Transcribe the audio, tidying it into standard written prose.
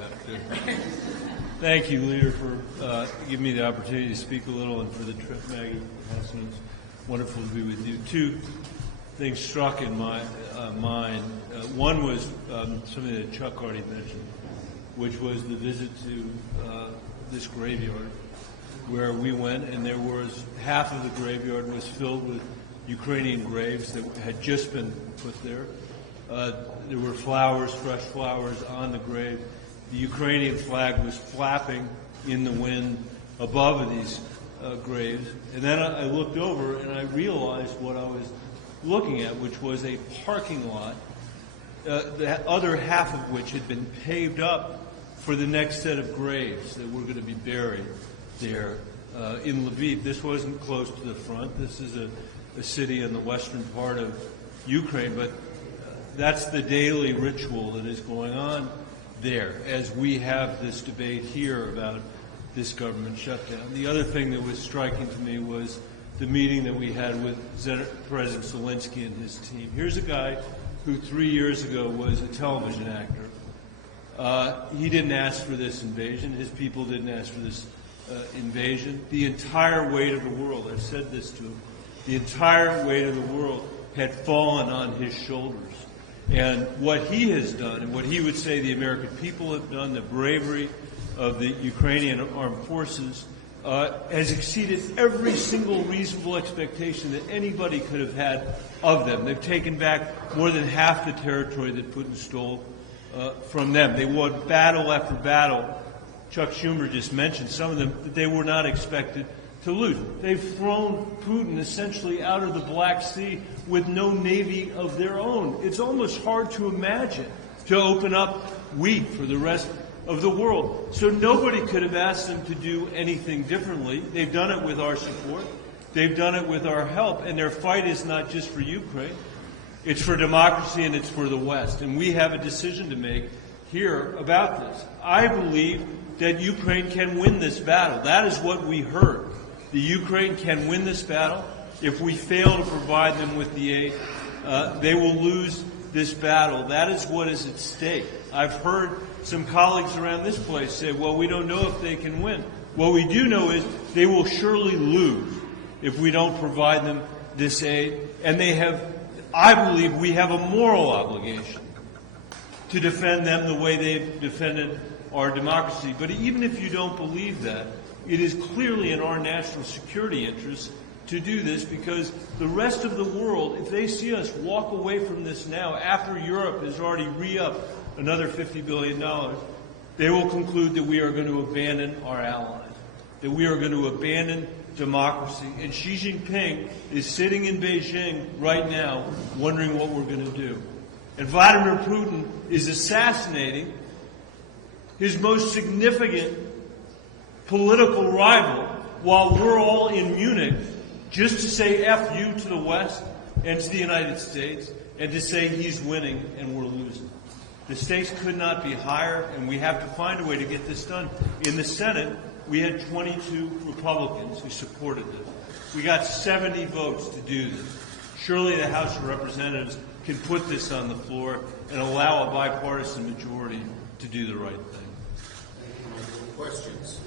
that. Thank you, Leader, for giving me the opportunity to speak a little, and for the trip, Maggie. It's wonderful to be with you. Two things struck in my mind. One was something that Chuck already mentioned, which was the visit to this graveyard, where we went, and there was half of the graveyard was filled with Ukrainian graves that had just been put there. There were flowers, fresh flowers on the grave. The Ukrainian flag was flapping in the wind above these graves. And then I looked over and I realized what I was looking at, which was a parking lot, the other half of which had been paved up for the next set of graves that were going to be buried there in Lviv. This wasn't close to the front. This is a city in the western part of Ukraine, but that's the daily ritual that is going on there as we have this debate here about this government shutdown. The other thing that was striking to me was the meeting that we had with President Zelensky and his team. Here's a guy who 3 years ago was a television actor. He didn't ask for this invasion. His people didn't ask for this invasion. The entire weight of the world, I've said this to him, the entire weight of the world had fallen on his shoulders. And what he has done, and what he would say the American people have done, the bravery of the Ukrainian armed forces, has exceeded every single reasonable expectation that anybody could have had of them. They've taken back more than half the territory that Putin stole from them. They won battle after battle. Chuck Schumer just mentioned some of them that they were not expected to lose. They've thrown Putin essentially out of the Black Sea with no navy of their own. It's almost hard to imagine to open up wheat for the rest of the world. So nobody could have asked them to do anything differently. They've done it with our support. They've done it with our help. And their fight is not just for Ukraine. It's for democracy and it's for the West. And we have a decision to make here about this. I believe that Ukraine can win this battle. That is what we heard. The Ukraine can win this battle. If we fail to provide them with the aid, they will lose this battle. That is what is at stake. I've heard some colleagues around this place say, well, we don't know if they can win. What we do know is they will surely lose if we don't provide them this aid. And they have, I believe, we have a moral obligation to defend them the way they've defended our democracy. But even if you don't believe that, it is clearly in our national security interest to do this, because the rest of the world, if they see us walk away from this now, after Europe has already re-upped another $50 billion, they will conclude that we are going to abandon our allies, that we are going to abandon democracy. And Xi Jinping is sitting in Beijing right now wondering what we're going to do. And Vladimir Putin is assassinating his most significant political rival while we're all in Munich just to say F you to the West and to the United States and to say he's winning and we're losing. The stakes could not be higher, and we have to find a way to get this done. In the Senate, we had 22 Republicans who supported this. We got 70 votes to do this. Surely the House of Representatives can put this on the floor and allow a bipartisan majority to do the right thing. Questions?